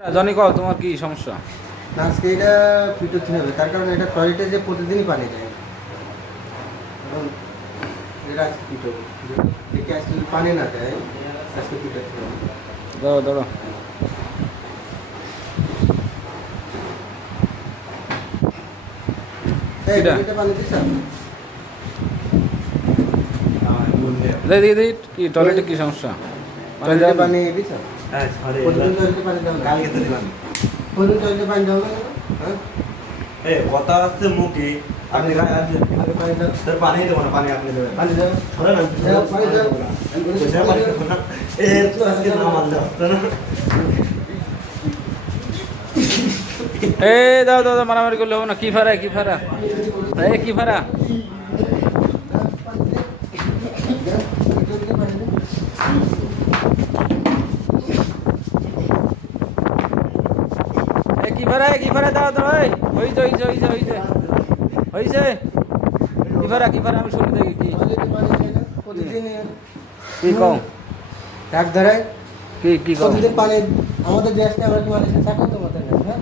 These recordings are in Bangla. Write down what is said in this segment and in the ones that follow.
জনি কও তোমার কি সমস্যা? না আজকে এটা ফিট হতে হবে, তার কারণে এটা টয়লেটে যে প্রতিদিনই পানি দেয়। এখন এটা আজকে ফিট হবে, দেখে আজকে যদি পানি না দেয় আজকে ফিট হতে হবে। দাঁড়ো দাঁড়ো। এই এটা? টয়লেটে পানি দিছ? দেখি কি টয়লেটে কি সমস্যা? টয়লেটে পানি দিছ? হ্যাঁ, সরি। প্রতিদিন টয়লেটে পানি দাও, গাল খেতে দিলাম। প্রতিদিন টয়লেটে পানি দাও না? হ্যাঁ, এই কথা হচ্ছে মুখে আপনি গায়ে হাত দিয়ে আগে পানি দাও, স্যার পানি দেবো না, পানি আপনি দেবেন। পানি দাও, সরে না, দাও, পানি দাও। পয়সা পানি দেবো না। এ তো আজকে না মানলে হতো না। দাও দাও দাও, মারামারি করলে হবে না। কি ভাড়া কি ভাড়া? কি ভাড়া? কি ভাড়া দাও দাও। হইছে হইছে হইছে হইছে হইছে। কি ভাড়া আমি শুনি দেখি কি প্রতিদিন কি কও? ডাক ধরায় কি কও? প্রতিদিন পানি আমাদের দেশ নিয়ে আমরা কি মানুষের চাকর তো মাথায় না, হ্যাঁ?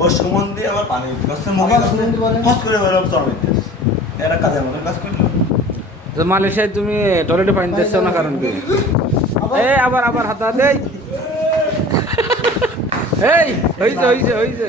ও সম্বন্ধে আমার পানি গাছের মুখে আবার সম্বন্ধে বলে? ফস করে বেরোব চলে। এটা কাজে আমাদের কাজ করলো। তো মালয়েশিয়ায় তুমি টয়লেটে পানি দিচ্ছ না কারণ কি? আবার হাত হাত এই হইছে হইছে হইছে।